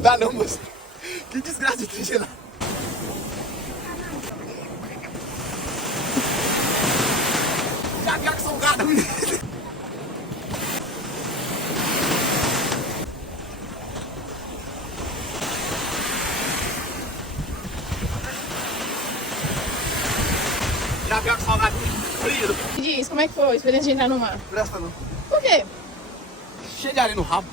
Dá não, moço. Que desgraça de trigelado. Já pior que são gato. Já pior que salgado frio. Diz, como é que foi a experiência de entrar no mar? Presta não. Por quê? Cheio de areia no rabo.